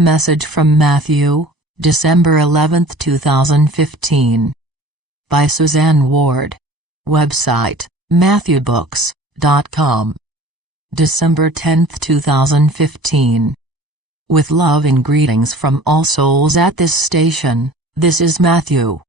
Message from Matthew, December 11, 2015. By Suzanne Ward. Website, matthewbooks.com. December 10, 2015. With loving greetings from all souls at this station, this is Matthew.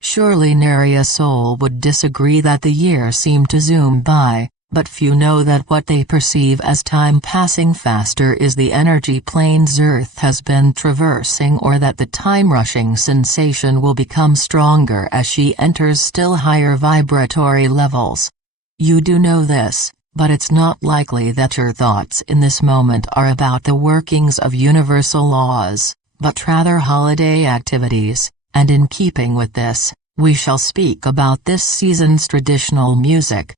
Surely nary a soul would disagree that the year seemed to zoom by, but few know that what they perceive as time passing faster is the energy planes Earth has been traversing, or that the time-rushing sensation will become stronger as she enters still higher vibratory levels. You do know this, but it's not likely that your thoughts in this moment are about the workings of universal laws, but rather holiday activities, and in keeping with this, we shall speak about this season's traditional music.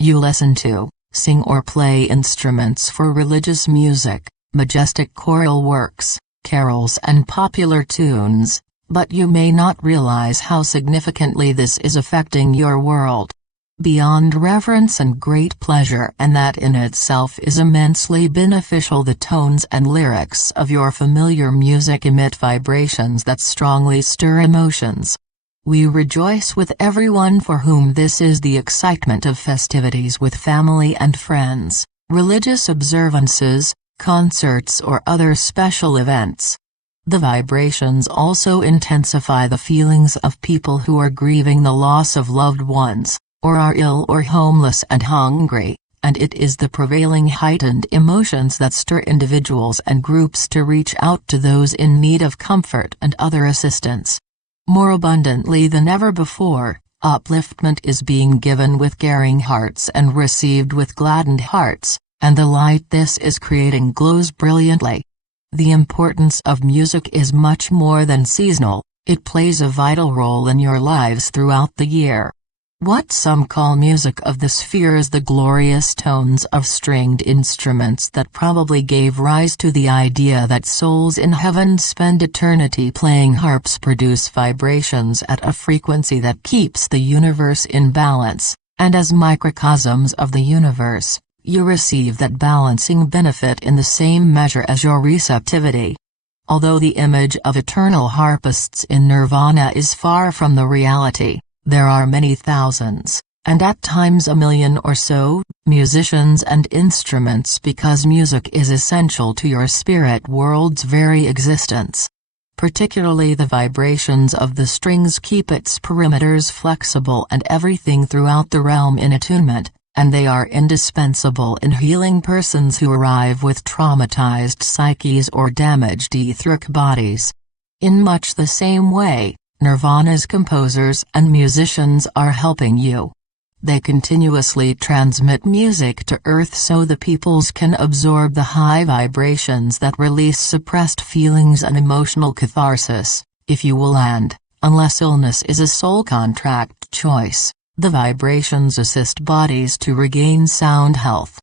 You listen to, sing or play instruments for religious music, majestic choral works, carols and popular tunes, but you may not realize how significantly this is affecting your world. Beyond reverence and great pleasure, and that in itself is immensely beneficial, the tones and lyrics of your familiar music emit vibrations that strongly stir emotions. We rejoice with everyone for whom this is the excitement of festivities with family and friends, religious observances, concerts or other special events. The vibrations also intensify the feelings of people who are grieving the loss of loved ones, or are ill or homeless and hungry, and it is the prevailing heightened emotions that stir individuals and groups to reach out to those in need of comfort and other assistance. More abundantly than ever before, upliftment is being given with caring hearts and received with gladdened hearts, and the light this is creating glows brilliantly. The importance of music is much more than seasonal, it plays a vital role in your lives throughout the year. What some call music of the sphere is the glorious tones of stringed instruments that probably gave rise to the idea that souls in heaven spend eternity playing harps produce vibrations at a frequency that keeps the universe in balance, and as microcosms of the universe, you receive that balancing benefit in the same measure as your receptivity. Although the image of eternal harpists in nirvana is far from the reality, there are many thousands, and at times a million or so, musicians and instruments, because music is essential to your spirit world's very existence. Particularly the vibrations of the strings keep its perimeters flexible and everything throughout the realm in attunement, and they are indispensable in healing persons who arrive with traumatized psyches or damaged etheric bodies. In much the same way, Nirvana's composers and musicians are helping you. They continuously transmit music to Earth so the peoples can absorb the high vibrations that release suppressed feelings and emotional catharsis, if you will, and, unless illness is a sole contract choice, the vibrations assist bodies to regain sound health.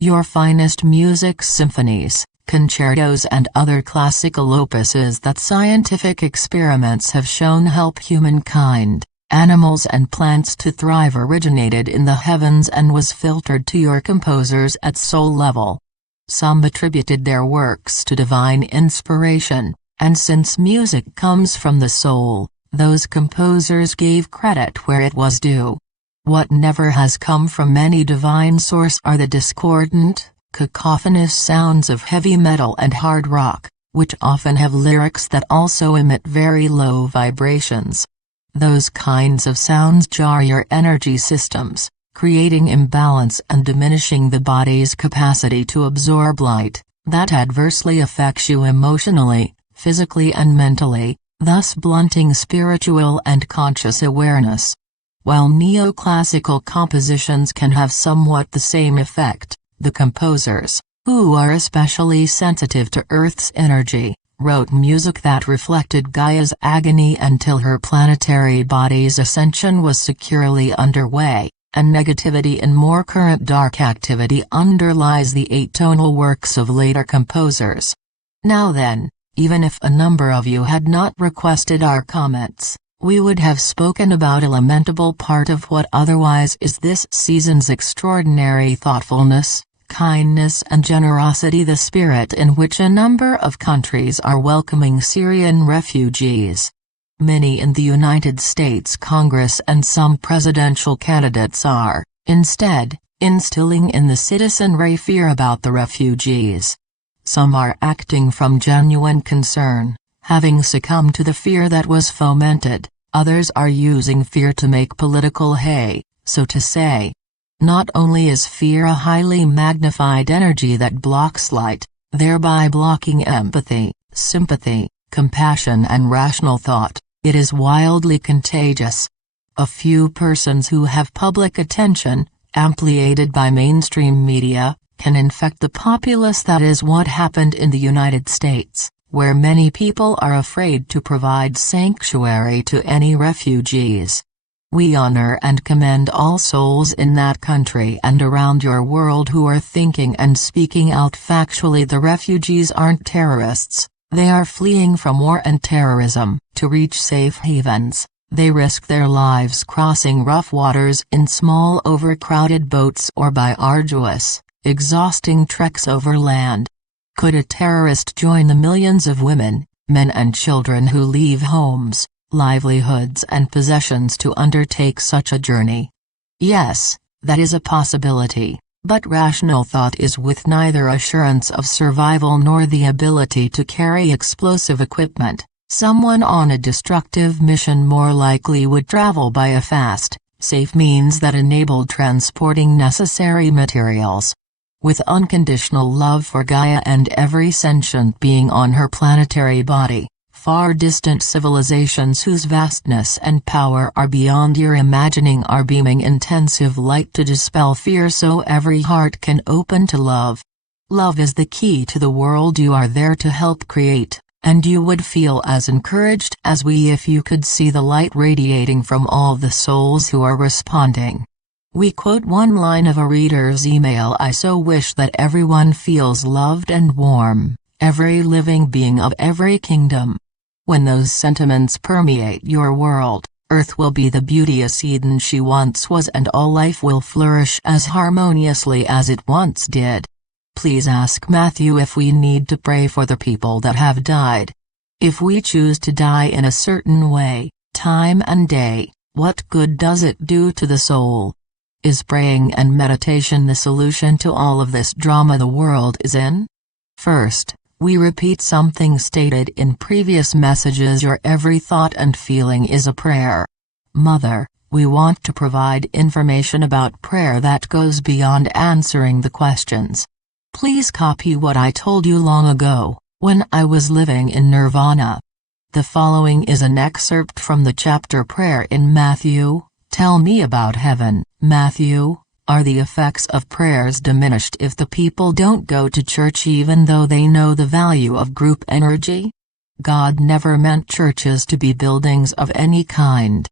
Your finest music, symphonies, concertos and other classical opuses that scientific experiments have shown help humankind, animals and plants to thrive originated in the heavens and was filtered to your composers at soul level. Some attributed their works to divine inspiration, and since music comes from the soul, those composers gave credit where it was due. What never has come from any divine source are the discordant, cacophonous sounds of heavy metal and hard rock, which often have lyrics that also emit very low vibrations. Those kinds of sounds jar your energy systems, creating imbalance and diminishing the body's capacity to absorb light, that adversely affects you emotionally, physically and mentally, thus blunting spiritual and conscious awareness. While neoclassical compositions can have somewhat the same effect, the composers, who are especially sensitive to Earth's energy, wrote music that reflected Gaia's agony until her planetary body's ascension was securely underway, and negativity and more current dark activity underlies the atonal works of later composers. Now then, even if a number of you had not requested our comments, we would have spoken about a lamentable part of what otherwise is this season's extraordinary thoughtfulness, kindness and generosity, the spirit in which a number of countries are welcoming Syrian refugees. Many in the United States Congress and some presidential candidates are, instead, instilling in the citizenry fear about the refugees. Some are acting from genuine concern, having succumbed to the fear that was fomented. Others are using fear to make political hay, so to say. Not only is fear a highly magnified energy that blocks light, thereby blocking empathy, sympathy, compassion and rational thought, it is wildly contagious. A few persons who have public attention, ampliated by mainstream media, can infect the populace. That is what happened in the United States, where many people are afraid to provide sanctuary to any refugees. We honor and commend all souls in that country and around your world who are thinking and speaking out factually. The refugees aren't terrorists, they are fleeing from war and terrorism. To reach safe havens, they risk their lives crossing rough waters in small overcrowded boats or by arduous, exhausting treks over land. Could a terrorist join the millions of women, men and children who leave homes, livelihoods and possessions to undertake such a journey? Yes, that is a possibility, but rational thought is with neither assurance of survival nor the ability to carry explosive equipment. Someone on a destructive mission more likely would travel by a fast, safe means that enabled transporting necessary materials. With unconditional love for Gaia and every sentient being on her planetary body, far distant civilizations whose vastness and power are beyond your imagining are beaming intensive light to dispel fear so every heart can open to love. Love is the key to the world you are there to help create, and you would feel as encouraged as we if you could see the light radiating from all the souls who are responding. We quote one line of a reader's email: I so wish that everyone feels loved and warm, every living being of every kingdom. When those sentiments permeate your world, Earth will be the beauteous Eden she once was and all life will flourish as harmoniously as it once did. Please ask Matthew if we need to pray for the people that have died. If we choose to die in a certain way, time and day, what good does it do to the soul? Is praying and meditation the solution to all of this drama the world is in? First, we repeat something stated in previous messages: your every thought and feeling is a prayer. Mother, we want to provide information about prayer that goes beyond answering the questions. Please copy what I told you long ago, when I was living in Nirvana. The following is an excerpt from the chapter Prayer in Matthew. Tell me about heaven, Matthew. Are the effects of prayers diminished if the people don't go to church even though they know the value of group energy? God never meant churches to be buildings of any kind.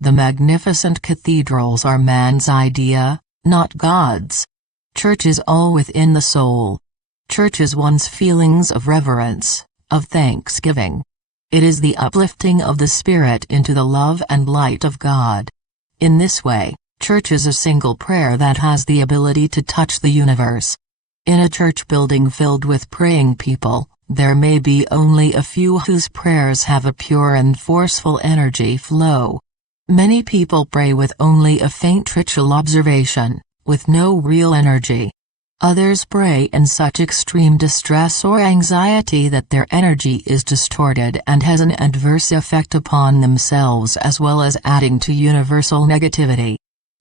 The magnificent cathedrals are man's idea, not God's. Church is all within the soul. Church is one's feelings of reverence, of thanksgiving. It is the uplifting of the spirit into the love and light of God. In this way, church is a single prayer that has the ability to touch the universe. In a church building filled with praying people, there may be only a few whose prayers have a pure and forceful energy flow. Many people pray with only a faint ritual observation, with no real energy. Others pray in such extreme distress or anxiety that their energy is distorted and has an adverse effect upon themselves as well as adding to universal negativity.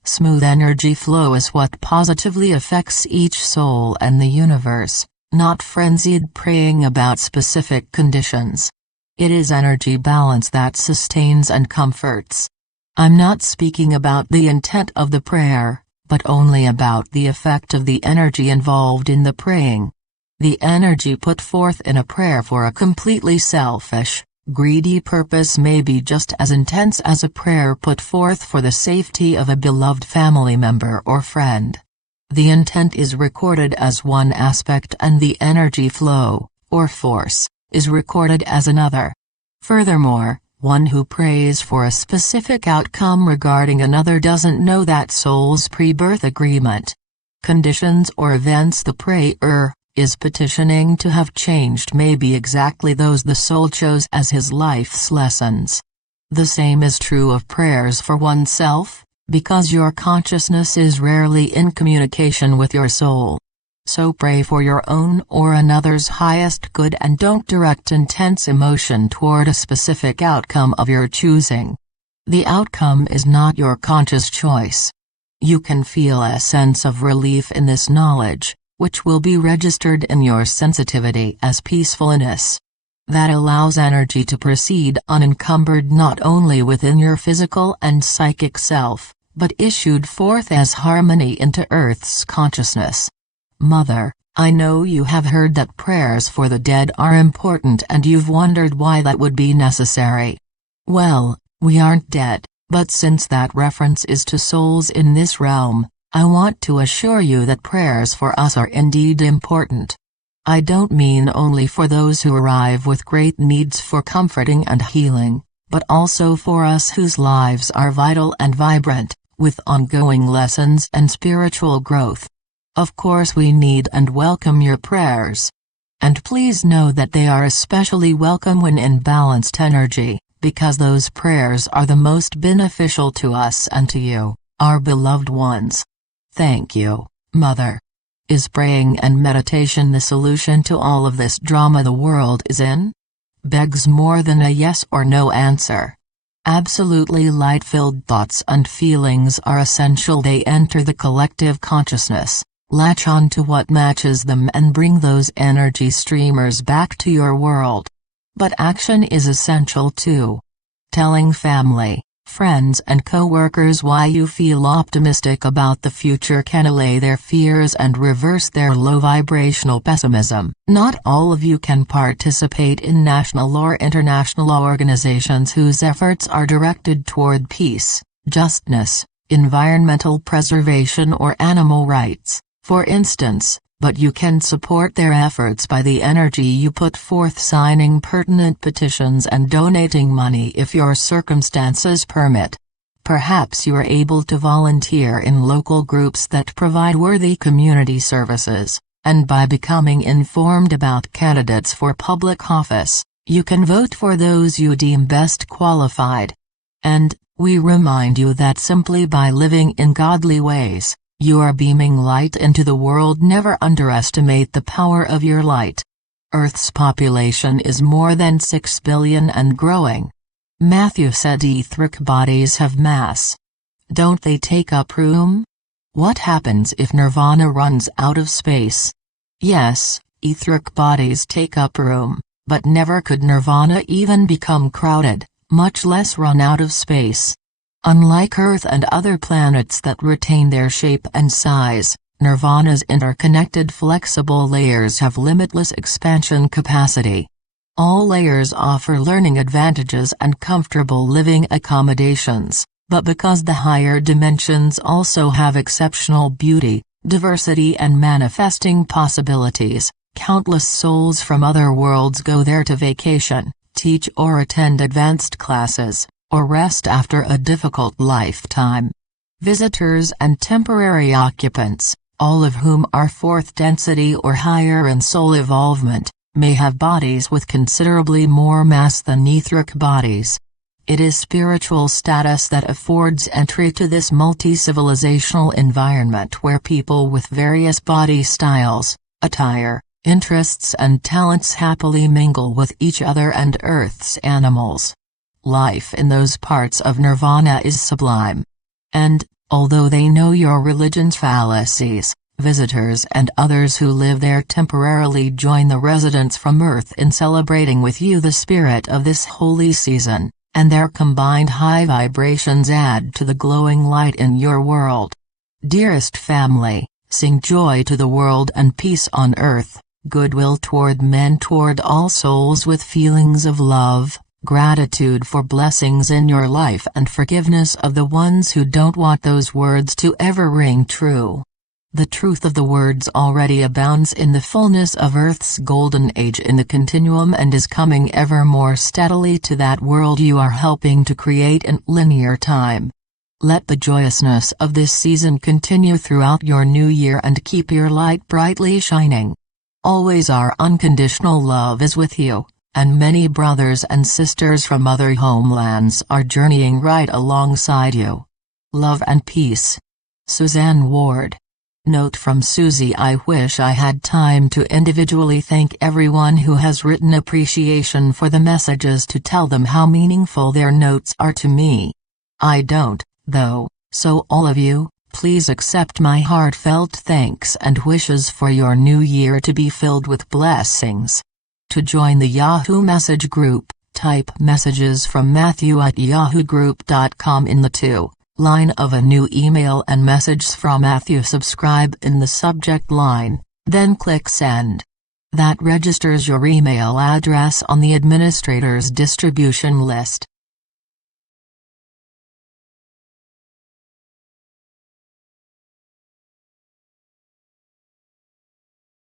Smooth energy flow is what positively affects each soul and the universe, not frenzied praying about specific conditions. It is energy balance that sustains and comforts. I'm not speaking about the intent of the prayer, but only about the effect of the energy involved in the praying. The energy put forth in a prayer for a completely selfish, greedy purpose may be just as intense as a prayer put forth for the safety of a beloved family member or friend. The intent is recorded as one aspect and the energy flow, or force, is recorded as another. Furthermore, one who prays for a specific outcome regarding another doesn't know that soul's pre-birth agreement. conditions or events the prayer is petitioning to have changed may be exactly those the soul chose as his life's lessons. The same is true of prayers for oneself, because your consciousness is rarely in communication with your soul. So pray for your own or another's highest good and don't direct intense emotion toward a specific outcome of your choosing. The outcome is not your conscious choice. You can feel a sense of relief in this knowledge, which will be registered in your sensitivity as peacefulness. That allows energy to proceed unencumbered not only within your physical and psychic self, but issued forth as harmony into Earth's consciousness. Mother, I know you have heard that prayers for the dead are important and you've wondered why that would be necessary. Well, we aren't dead, but since that reference is to souls in this realm, I want to assure you that prayers for us are indeed important. I don't mean only for those who arrive with great needs for comforting and healing, but also for us whose lives are vital and vibrant, with ongoing lessons and spiritual growth. Of course we need and welcome your prayers. And please know that they are especially welcome when in balanced energy, because those prayers are the most beneficial to us and to you, our beloved ones. Thank you, Mother. Is praying and meditation the solution to all of this drama the world is in? Begs more than a yes or no answer. Absolutely light-filled thoughts and feelings are essential. They enter the collective consciousness, latch on to what matches them and bring those energy streamers back to your world. But action is essential too. Telling family, friends and co-workers why you feel optimistic about the future can allay their fears and reverse their low vibrational pessimism. Not all of you can participate in national or international organizations whose efforts are directed toward peace, justice, environmental preservation or animal rights, for instance, but you can support their efforts by the energy you put forth signing pertinent petitions and donating money if your circumstances permit. Perhaps you are able to volunteer in local groups that provide worthy community services, and by becoming informed about candidates for public office, you can vote for those you deem best qualified. And, we remind you that simply by living in godly ways, you are beaming light into the world. Never underestimate the power of your light. Earth's population is more than 6 billion and growing. Matthew said etheric bodies have mass. Don't they take up room? What happens if nirvana runs out of space? Yes, etheric bodies take up room, but never could nirvana even become crowded, much less run out of space. Unlike Earth and other planets that retain their shape and size, nirvana's interconnected flexible layers have limitless expansion capacity. All layers offer learning advantages and comfortable living accommodations, but because the higher dimensions also have exceptional beauty, diversity and manifesting possibilities, countless souls from other worlds go there to vacation, teach or attend advanced classes, or rest after a difficult lifetime. Visitors and temporary occupants, all of whom are fourth density or higher in soul evolvement, may have bodies with considerably more mass than etheric bodies. It is spiritual status that affords entry to this multi-civilizational environment where people with various body styles, attire, interests and talents happily mingle with each other and Earth's animals. Life in those parts of nirvana is sublime. And, although they know your religion's fallacies, visitors and others who live there temporarily join the residents from Earth in celebrating with you the spirit of this holy season, and their combined high vibrations add to the glowing light in your world. Dearest family, sing joy to the world and peace on earth, goodwill toward men, toward all souls, with feelings of love, gratitude for blessings in your life and forgiveness of the ones who don't want those words to ever ring true. The truth of the words already abounds in the fullness of Earth's golden age in the continuum and is coming ever more steadily to that world you are helping to create in linear time. Let the joyousness of this season continue throughout your new year and keep your light brightly shining. Always our unconditional love is with you, and many brothers and sisters from other homelands are journeying right alongside you. Love and peace. Suzanne Ward. Note from Susie: I wish I had time to individually thank everyone who has written appreciation for the messages to tell them how meaningful their notes are to me. I don't, though, so all of you, please accept my heartfelt thanks and wishes for your new year to be filled with blessings. To join the Yahoo message group, type messages from Matthew at yahoogroup.com in the to line of a new email and messages from Matthew subscribe in the subject line, then click send. That registers your email address on the administrator's distribution list.